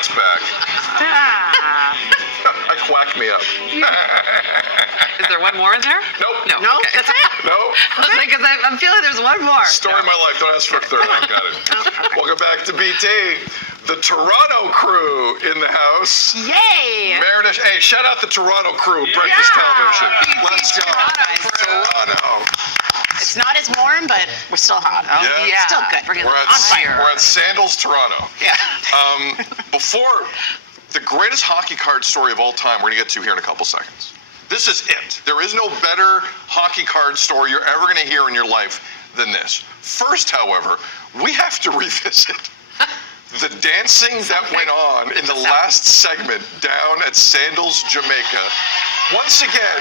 Alex back. Quack me up. Is there one more in there? Nope. No. Okay. That's it? Nope. Because I'm feeling there's one more. Story of my life. Don't ask for a third. I got it. Welcome back to BT. The Toronto crew in the house. Yay! Meredith, hey, shout out the Toronto crew, Breakfast Television. Let's go. Toronto. It's not as warm, but we're still hot. Yeah. Still good. We're at Sandals, Toronto. Yeah. Before the greatest hockey card story of all time, we're going to get to here in a couple seconds. This is it. There is no better hockey card story you're ever going to hear in your life than this. First, however, we have to revisit the dancing that went on in the last segment down at Sandals, Jamaica. Once again,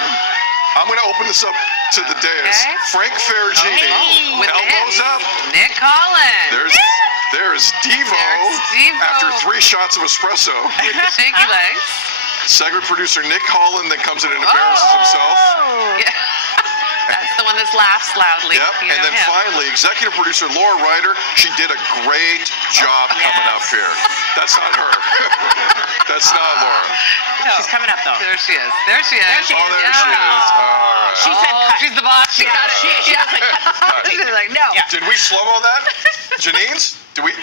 I'm going to open this up to the dais. Okay. Frank Ferragini, with elbows up. Nick Collins. There's Devo, after 3 shots of espresso. With the shaky legs. Segment producer Nick Holland then comes in and embarrasses himself. Yeah. That's the one that laughs loudly. Yep. You And know then him. finally, executive producer Laura Ryder. She did a great job coming up here. That's not her. That's not Laura. No. She's coming up, though. There she is. There she is. There she Oh, is. there she is. All right. She said cut. She's the boss. She got it. She was like, cut. She's like, no. Yeah. Did we slow-mo that? Janine's? Did we?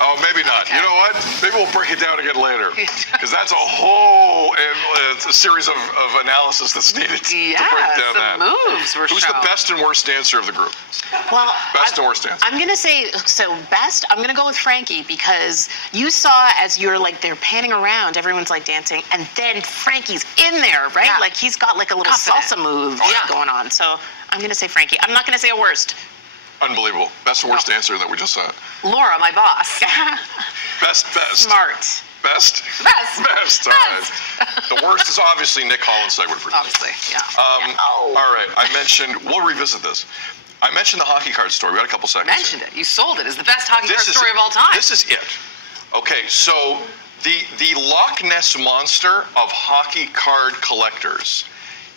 Oh, maybe not. You know what? Maybe we'll break it down again later. Because that's a whole a series of analysis that's needed to break down some that. moves were Who's shown. the best and worst dancer of the group? Well, Best and worst dancer. I'm going to say, so best, I'm going to go with Frankie, because you saw as you're like, they're panning around, everyone's like dancing, and then Frankie's in there, right? Yeah. Like he's got like a little Confident. salsa move Yeah. going on. So I'm going to say Frankie. I'm not going to say a worst. Unbelievable. Best and worst dancer that we just saw. Laura, my boss. Best. Smart. Best? Best. Best. All right. The worst is obviously Nick Holland, segment producer. Obviously, yeah. All right. I mentioned, we'll revisit this. I mentioned the hockey card story. We got a couple seconds. Mentioned it. You sold it as the best hockey card This is story it. of all time. This is it. Okay, so the Loch Ness monster of hockey card collectors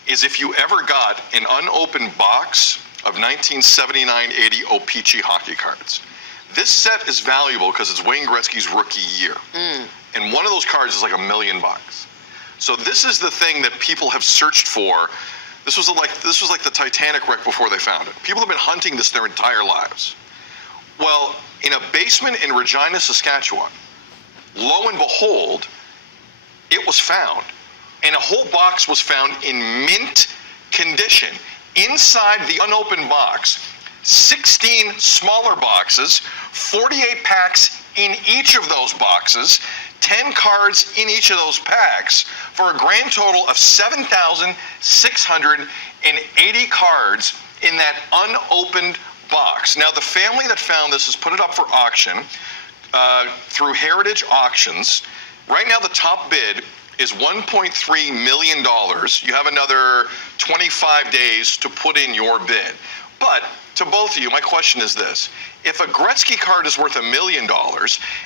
is if you ever got an unopened box of 1979-80 O-Pee-Chee hockey cards. This set is valuable because it's Wayne Gretzky's rookie year. And one of those cards is like $1 million. So this is the thing that people have searched for. This was like the Titanic wreck before they found it. People have been hunting this their entire lives. Well, in a basement in Regina, Saskatchewan, lo and behold, it was found. And a whole box was found in mint condition. Inside the unopened box, 16 smaller boxes, 48 packs in each of those boxes, 10 cards in each of those packs, for a grand total of 7,680 cards in that unopened box. Now, the family that found this has put it up for auction through Heritage Auctions. Right now, the top bid is $1.3 million. You have another 25 days to put in your bid. But to both of you, my question is this. If a Gretzky card is worth $1 million,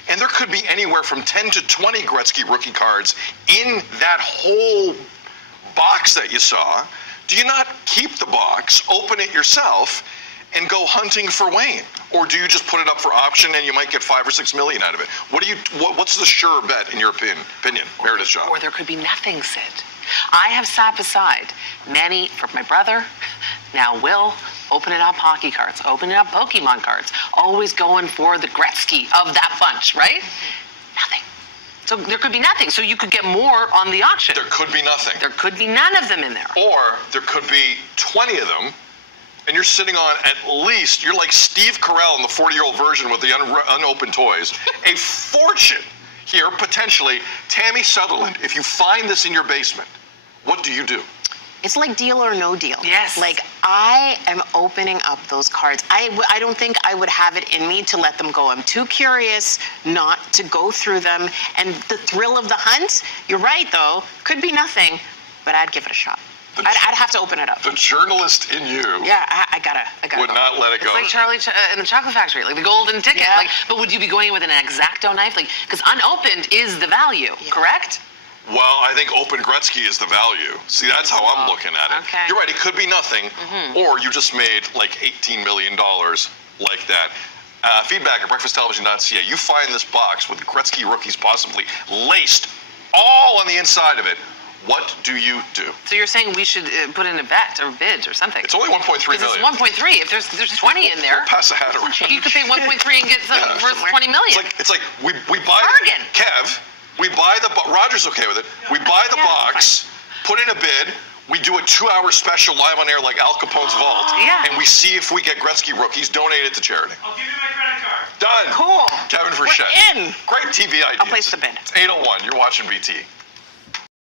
and there could be anywhere from 10 to 20 Gretzky rookie cards in that whole box that you saw, do you not keep the box, open it yourself, and go hunting for Wayne? Or do you just put it up for option and you might get 5 or 6 million out of it? What's the sure bet in your opinion, Meredith Shaw? Or there could be nothing, Sid. I have sat beside many, for my brother, now Will, opening up hockey cards, opening up Pokemon cards, always going for the Gretzky of that bunch, right? Nothing. So there could be nothing. So you could get more on the auction. There could be nothing. There could be none of them in there. Or there could be 20 of them, and you're sitting on at least, you're like Steve Carell in the 40-year-old version with the unopened toys, a fortune here, potentially. Tammy Sutherland, if you find this in your basement, what do you do? It's like Deal or No Deal. Yes. Like, I am opening up those cards. I don't think I would have it in me to let them go. I'm too curious not to go through them. And the thrill of the hunt, you're right, though, could be nothing, but I'd give it a shot. I'd have to open it up. The journalist in you I gotta would not let it go. It's like Charlie in the Chocolate Factory, like the golden ticket. Yeah. Like, but would you be going in with an X-Acto knife? Like, because unopened is the value, correct? Well, I think open Gretzky is the value. See, that's how I'm looking at it. Okay. You're right, it could be nothing, or you just made like $18 million like that. feedback@breakfasttelevision.ca. You find this box with Gretzky rookies possibly laced all on the inside of it. What do you do? So you're saying we should put in a bet or bid or something? It's only 1.3 Because it's million. 1.3. If there's 20 in there, Pass the hat around. you could pay 1.3 and get something worth 20 million. It's like we buy Bargain. Kev, we buy the Roger's okay with it. We buy the Yeah, box, put in a bid. We do a 2-hour special live on air like Al Capone's Vault, Yeah. and we see if we get Gretzky rookies. Donate it to charity. I'll give you my credit card. Done. Cool. Kevin We're Frechette. in. Great TV ideas. I'll place the bid. It's 8:01. You're watching BT.